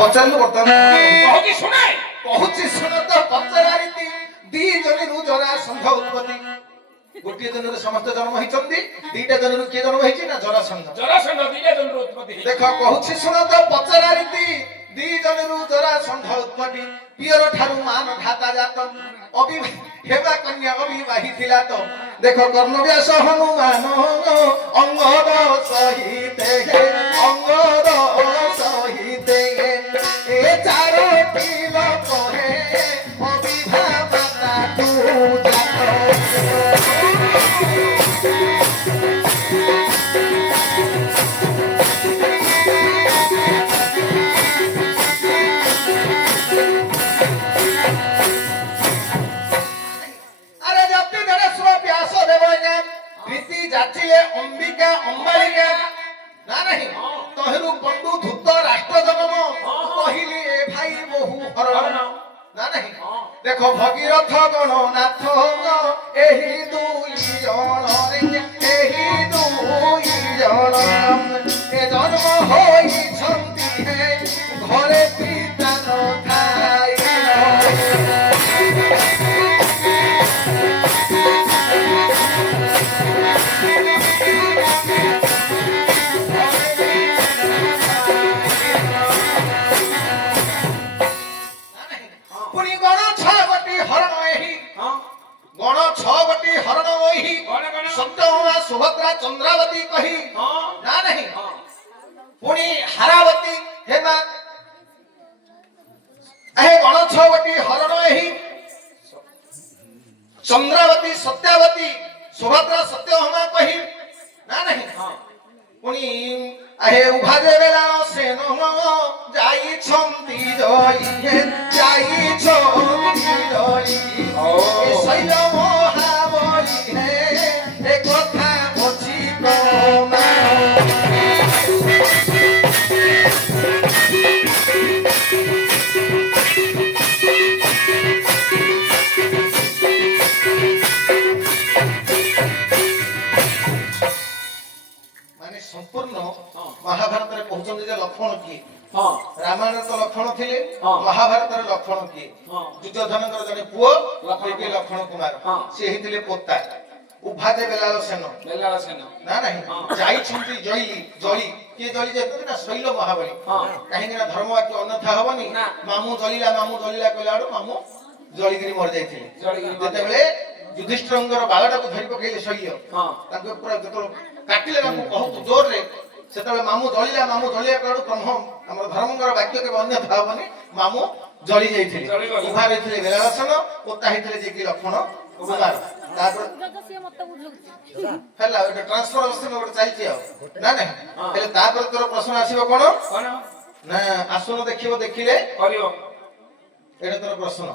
ପଚାରିଲୁ ବର୍ତ୍ତମାନ କହୁଛି ଶୁଣେ କହୁଛି ଶୁଣ ତ ପଚାରିତି ଦି ଜନରୁ ଜରା ସଂଘ ଉତ୍ପତ୍ତି ଗୋଟିଏ ଜନରୁ ସମସ୍ତେ ଜନ୍ମ ହେଇଛନ୍ତି ଦିଟା ଜନରୁ କିଏ ଜନ୍ମ ହେଇଛି ନା ଜରାସଂଘ ଦିଟା ଜନରୁ ଉତ୍ପତ୍ତି ଦେଖ କହୁଛି ଶୁଣ ତ ପଚାରିତି ଦି ଜନରୁ ଜରାସଂଘ ଉତ୍ପତ୍ତି ପିଅର ଠାରୁ ମାନ ଧାତା ଜାତ ହେବା କନ୍ୟା ଅବିବାହି ଥିଲା ତ ଦେଖ କର୍ଣ୍ଣବ୍ୟାସ ହନୁମାନ ଅଙ୍ଗଦ ସହିତେ ଅଙ୍ଗଦ ସହିତେ ଏ ଚାରୋଟି ଲୋକେ ଅବିଭା ମାତା ତୁ जाचिले अंबिका अंबालिका ना नहीं तोहरु बंधु धूत राष्ट्र जन्म कहिली ए भाई बहु हरण ना नहीं देखो भगीरथ गणनाथ एही दुई जण रे एही दुई जण ए जन्म होई छंती हे घरे पिता न खाई सुभद्रा चंद्रावती कही ना नहीं पुणी हारावती हेमा अहे गण छवटी हरण एही चंद्रावती सत्यावती सुभद्रा सत्यभामा कही ना नहीं पुणी अहे उभाजे बेला सेन जाई छंती जई जाई छंती जई ए शैल महाबली हे ए कथा संपूर्ण महाभारत रे पहुंचन जे लक्षण की रामायण तो लक्षण थिले महाभारत रे लक्षण की दुर्योधन जने पुओ लक्षण कुमार से हिथिले पोता उभाजे बेलाल सेन ना नहीं जाई छंती जईली जली के जली जेते ना शैल महाबली काहे ना धर्म वाक्य अन्यथा होबनी मामू जलीला कहलाडो मामू जलीगिरी मर जाईथिले जेते बेले युधिष्ठिरंगर बालटा को धरि पकेले शैल ताको पूरा जतो काटिले मामू बहुत जोर रे सेतबे मामू जलिया कहलाडो ब्रह्म हमर धर्मंगर वाक्य के अन्यथा होबनी मामू जली जाईथिले उभा रहिथिले बेलाल सेन पोता हिथिले जे की लक्षण कुमार तापर हला एटा ट्रांसफर अवस्था में गोटे चाहि आ ना नहीं हेले तापर तोर प्रश्न आसीबो कोन ना आसुन देखिबो देखिले करियो एटा तोर प्रश्न